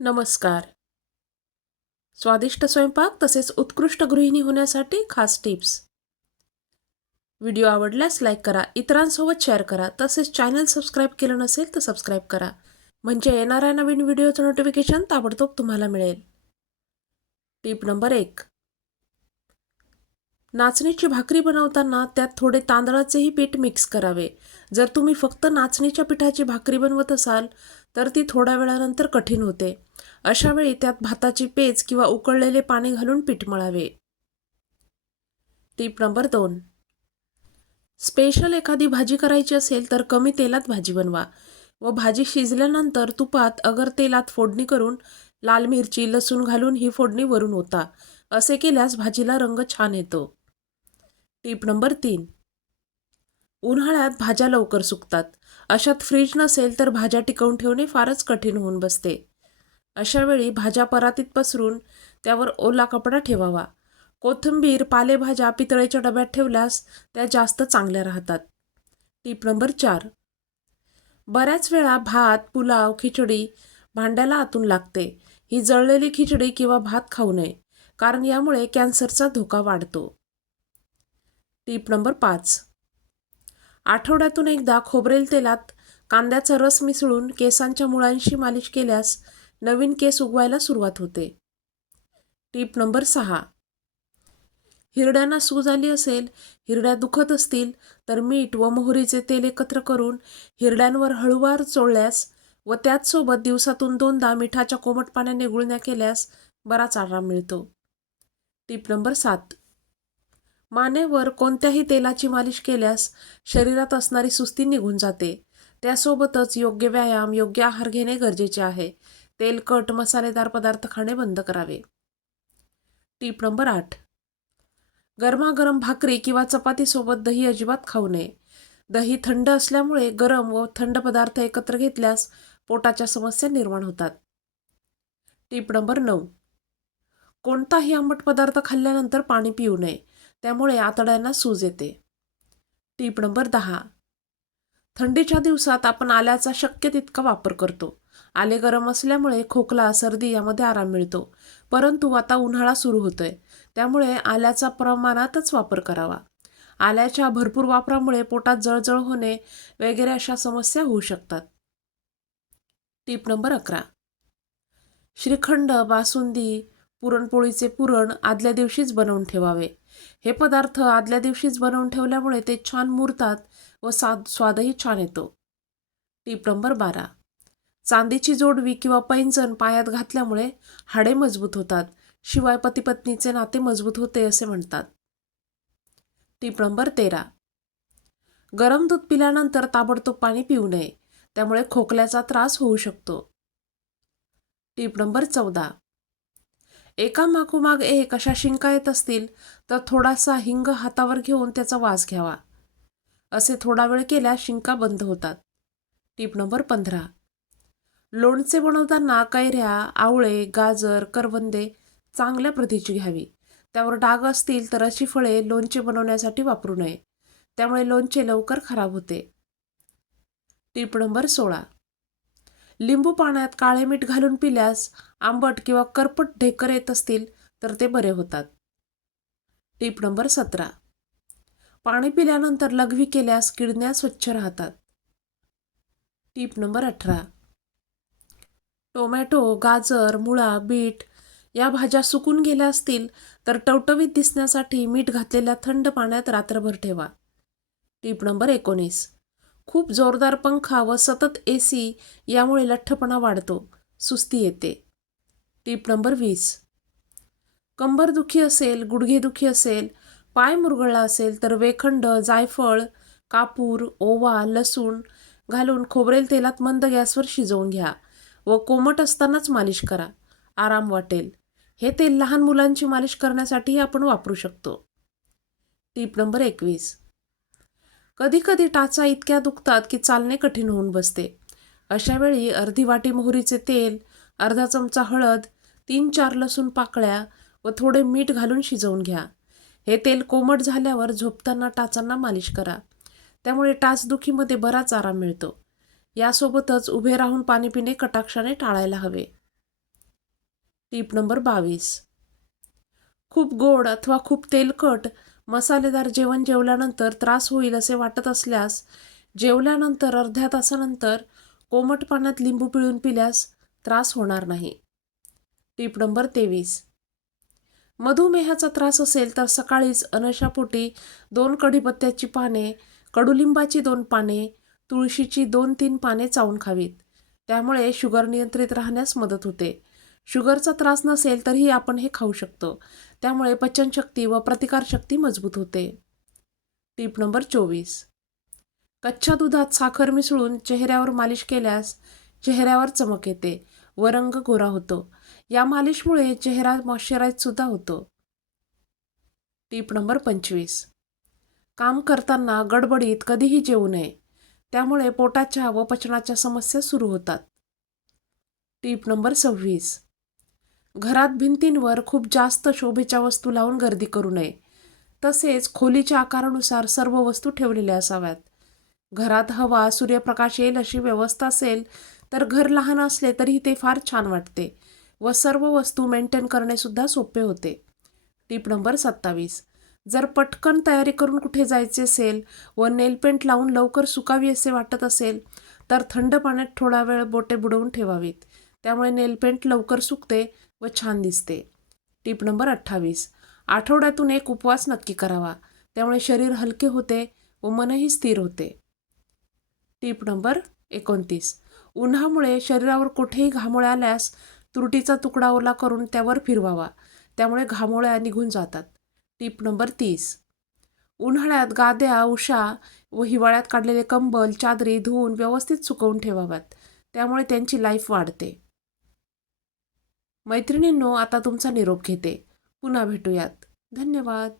नमस्कार. स्वादिष्ट स्वयंपाक तसेच उत्कृष्ट गृहिणी होण्यासाठी खास टिप्स. व्हिडिओ आवडल्यास लाईक करा, इतरांसोबत शेअर करा, तसेच चॅनल सबस्क्राईब केलं नसेल तर सबस्क्राईब करा. म्हणजे येणाऱ्या नवीन व्हिडिओचं नोटिफिकेशन ताबडतोब तुम्हाला मिळेल. Tip number 1. नाचणीची भाकरी बनवताना त्यात थोडे तांदळाचेही पीठ मिक्स करावे. जर तुम्ही फक्त नाचणीच्या पिठाची भाकरी बनवत असाल तर ती थोड्या वेळानंतर कठीण होते. अशा वेळी त्यात भाताची पेज किंवा उकळलेले पाणी घालून पीठ मळावे. Tip number 2. स्पेशल एखादी भाजी करायची असेल तर कमी तेलात भाजी बनवा व भाजी शिजल्यानंतर तुपात अगर तेलात फोडणी करून लाल मिरची लसूण घालून ही फोडणी वरून ओता. असे केल्यास भाजीला रंग छान येतो. Tip number 3. उन्हाळ्यात भाज्या लवकर सुकतात. अशात फ्रीज नसेल तर भाज्या टिकवून ठेवणे फारच कठीण होऊन बसते. अशा वेळी भाज्या परातीत पसरून त्यावर ओला कपडा ठेवावा. कोथिंबीर, पालेभाज्या पितळेच्या डब्यात ठेवल्यास त्या जास्त चांगल्या राहतात. Tip number 4. बऱ्याच वेळा भात, पुलाव, खिचडी भांड्याला आतून लागते. ही जळलेली खिचडी किंवा भात खाऊ नये, कारण यामुळे कॅन्सरचा धोका वाढतो. Tip number 5. आठवड्यातून एकदा खोबरेल तेलात कांद्याचा रस मिसळून केसांच्या मुळांशी मालिश केल्यास नवीन केस उगवायला सुरुवात होते. Tip number 6. हिरड्यांना सूज आली असेल, हिरड्या दुखत असतील तर मीठ व मोहरीचे तेल एकत्र करून हिरड्यांवर हळूवार चोळल्यास व त्याचसोबत दिवसातून 2दा मिठाच्या कोमट पाण्याने गुळण्या केल्यास बराच आराम मिळतो. Tip number 7. मानेवर कोणत्याही तेलाची मालिश केल्यास शरीरात असणारी सुस्ती निघून जाते. त्यासोबतच योग्य व्यायाम, योग्य आहार घेणे गरजेचे आहे. तेलकट, मसालेदार पदार्थ खाणे बंद करावे. Tip number 8. गरमागरम भाकरी किंवा चपातीसोबत दही अजिबात खाऊ नये. दही थंड असल्यामुळे गरम व थंड पदार्थ एकत्र घेतल्यास पोटाच्या समस्या निर्माण होतात. Tip number 9. कोणताही आंबट पदार्थ खाल्ल्यानंतर पाणी पिऊ नये. त्यामुळे आतड्यांना सूज येते. Tip number 10. थंडीच्या दिवसात आपण आल्याचा शक्य तितका वापर करतो. आले गरम असल्यामुळे खोकला, सर्दी यामध्ये आराम मिळतो. परंतु आता उन्हाळा सुरू होतोय, त्यामुळे आल्याचा प्रमाणातच वापर करावा. आल्याच्या भरपूर वापरामुळे पोटात जळजळ होणे वगैरे अशा समस्या होऊ शकतात. Tip number 11. श्रीखंड, बासुंदी, पुरणपोळीचे पुरण आदल्या दिवशीच बनवून ठेवावे. हे पदार्थ आदल्या दिवशीच बनवून ठेवल्यामुळे ते छान मुरतात व स्वादही छान येतो. Tip number 12. चांदीची जोडवी किंवा पैंजण पायात घातल्यामुळे हाडे मजबूत होतात. शिवाय पती-पत्नीचे नाते मजबूत होते असे म्हणतात. Tip number 13. गरम दूध पिल्यानंतर ताबडतोब पाणी पिऊ नये. त्यामुळे खोकल्याचा त्रास होऊ शकतो. Tip number 14. एकामागोमाग एक अशा शिंका येत असतील तर थोडासा हिंग हातावर घेऊन त्याचा वास घ्यावा. असे थोडा वेळ केल्यास शिंका बंद होतात. Tip number 15. लोणचे बनवताना कैऱ्या, आवळे, गाजर, करवंदे चांगल्या प्रतीची घ्यावी. त्यावर डाग असतील तर अशी फळे लोणचे बनवण्यासाठी वापरू नये. त्यामुळे लोणचे लवकर खराब होते. Tip number 16. लिंबू पाण्यात काळे मीठ घालून पिल्यास आंबट किंवा करपट ढेकर येत असतील तर ते बरे होतात. Tip number 17. पाणी पिल्यानंतर लघवी केल्यास किडण्या स्वच्छ राहतात. Tip number 18. टोमॅटो, गाजर, मुळा, बीट या भाज्या सुकून गेल्या असतील तर टवटवीत दिसण्यासाठी मीठ घातलेल्या थंड पाण्यात रात्रभर ठेवा. Tip number 19. खूप जोरदार पंखा व सतत AC यामुळे लठ्ठपणा वाढतो, सुस्ती येते. Tip number 20. कंबरदुखी असेल, गुडघेदुखी असेल, पाय मुरगळला असेल तर वेखंड, जायफळ, कापूर, ओवा, लसूण घालून खोबरेल तेलात मंद गॅसवर शिजवून घ्या व कोमट असतानाच मालिश करा. आराम वाटेल. हे तेल लहान मुलांची मालिश करण्यासाठीही आपण वापरू शकतो. Tip number 21. कधी कधी टाचा इतक्या दुखतात की चालणे कठीण होऊन बसते. अशा वेळी अर्धी वाटी मोहरीचे तेल, अर्धा चमचा हळद, 3-4 लसूण पाकळ्या व थोडे मीठ घालून शिजवून घ्या. हे तेल कोमट झाल्यावर झोपताना टाचांना मालिश करा. त्यामुळे टाचदुखीमध्ये बराच आराम मिळतो. यासोबतच उभे राहून पाणी पिणे कटाक्षाने टाळायला हवे. टीप नंबर 22. खूप गोड अथवा खूप तेलकट मसालेदार जेवण जेवल्यानंतर त्रास होईल असे वाटत असल्यास जेवल्यानंतर अर्ध्या तासानंतर कोमट पाण्यात लिंबू पिळून पिल्यास त्रास होणार नाही. टीप नंबर 23. मधुमेहाचा त्रास असेल तर सकाळीच अनशापोटी 2 कढीपत्त्याची पाने, कडुलिंबाची 2 पाने, तुळशीची 2-3 पाने चावून खावीत. त्यामुळे शुगर नियंत्रित राहण्यास मदत होते. शुगरचा त्रास नसेल तरीही आपण हे खाऊ शकतो. त्यामुळे पचनशक्ती व प्रतिकारशक्ती मजबूत होते. टीप नंबर 24. कच्च्या दुधात साखर मिसळून चेहऱ्यावर मालिश केल्यास चेहऱ्यावर चमक येते व रंग गोरा होतो. या मालिशमुळे चेहरा मॉइश्चराईज सुद्धा होतो. टीप नंबर 25. काम करताना गडबडीत कधीही जेवू नये. त्यामुळे पोटाच्या व पचनाच्या समस्या सुरू होतात. टीप नंबर 26. घरात भिंतींवर खूप जास्त शोभेच्या वस्तू लावून गर्दी करू नये. तसेच खोलीच्या आकारानुसार सर्व वस्तू ठेवलेल्या असाव्यात. घरात हवा, सूर्यप्रकाश येईल अशी व्यवस्था असेल तर घर लहान असले तरीही ते फार छान वाटते व सर्व वस्तू मेंटेन करणे सुद्धा सोपे होते. टीप नंबर 27. जर पटकन तयारी करून कुठे जायचे असेल व नेलपेंट लावून लवकर सुकावी असे वाटत असेल तर थंड पाण्यात थोडा वेळ बोटे बुडवून ठेवावीत. त्यामुळे नेलपेंट लवकर सुकते व छान दिसते. टीप नंबर 28. आठवड्यातून एक उपवास नक्की करावा. त्यामुळे शरीर हलके होते व मनही स्थिर होते. टीप नंबर 29. उन्हामुळे शरीरावर कुठेही घामोळ्या आल्यास तुरटीचा तुकडा ओला करून त्यावर फिरवावा. त्यामुळे घामोळ्या निघून जातात. टीप नंबर 30. उन्हाळ्यात गाद्या, उशा व हिवाळ्यात काढलेले कंबल, चादरी धुवून व्यवस्थित सुकवून ठेवाव्यात. त्यामुळे त्यांची लाईफ वाढते. मैत्रिणींनो, आता तुमचा निरोप घेते. पुन्हा भेटूयात. धन्यवाद.